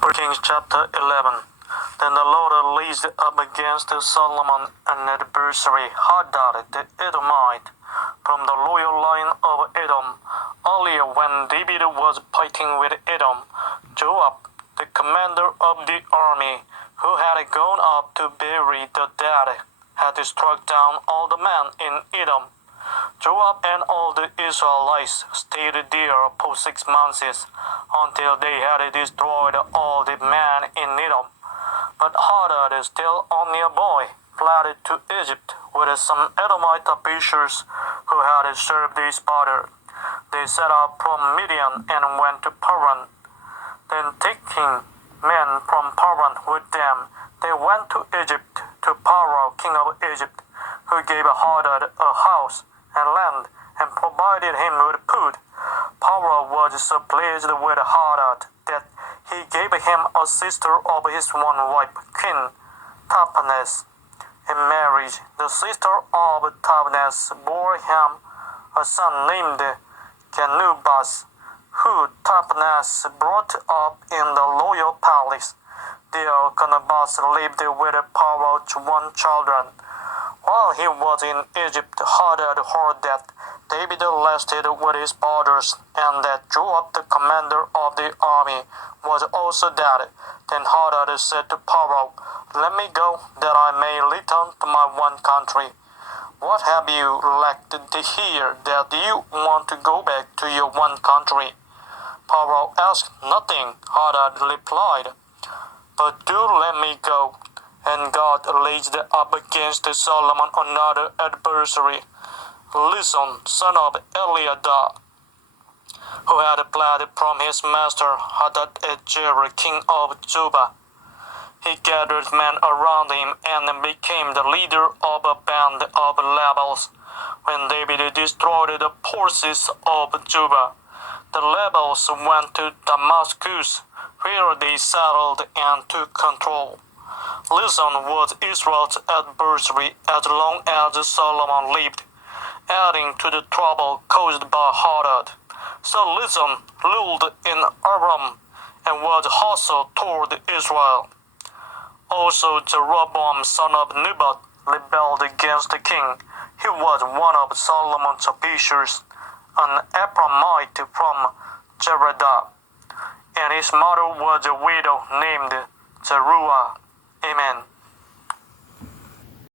Kings chapter 11. Then the Lord raised up against Solomon an adversary, Hadad the Edomite, from the loyal line of Edom. Earlier, when David was fighting with Edom, Joab, the commander of the army, who had gone up to bury the dead, had struck down all the men in Edom. Joab and all the Israelites stayed there for 6 months, until they had destroyed all the men in Edom. But Hadad, still only a boy, fled to Egypt with some Edomite officials who had served his father. They set out from Midian and went to Paran. Then, taking men from Paran with them, they went to Egypt, to Pharaoh, king of Egypt, who gave Hadad a house and land, and provided him with food. Pharaoh was so pleased with Hadad that he gave him a sister of his one wife, Queen Tahpenes, in marriage. The sister of Tahpenes bore him a son named Genubas, who Tahpenes brought up in the royal palace. There Genubas lived with Pharaoh's one children. While he was in Egypt, Hadad heard that David rested with his fathers, and that Joab, the commander of the army, was also dead. Then Hadad said to Pharaoh, "Let me go, that I may return to my one country." "What have you lacked here, that you want to go back to your one country?" Pharaoh asked. "Nothing," Hadad replied, "but do let me go." And God raised up against Solomon another adversary, Lison, son of Eliada, who had fled from his master Hadad-ezer, king of Judah. He gathered men around him and became the leader of a band of rebels. When David destroyed the forces of Judah, the rebels went to Damascus, where they settled and took control. Lison was Israel's adversary as long as Solomon lived, adding to the trouble caused by Hadad. So Lison ruled in Aram and was hostile toward Israel. Also Jeroboam, son of Nebat, rebelled against the king. He was one of Solomon's officials, an Ephraimite from Jeredah, and his mother was a widow named Zeruiah. Amen.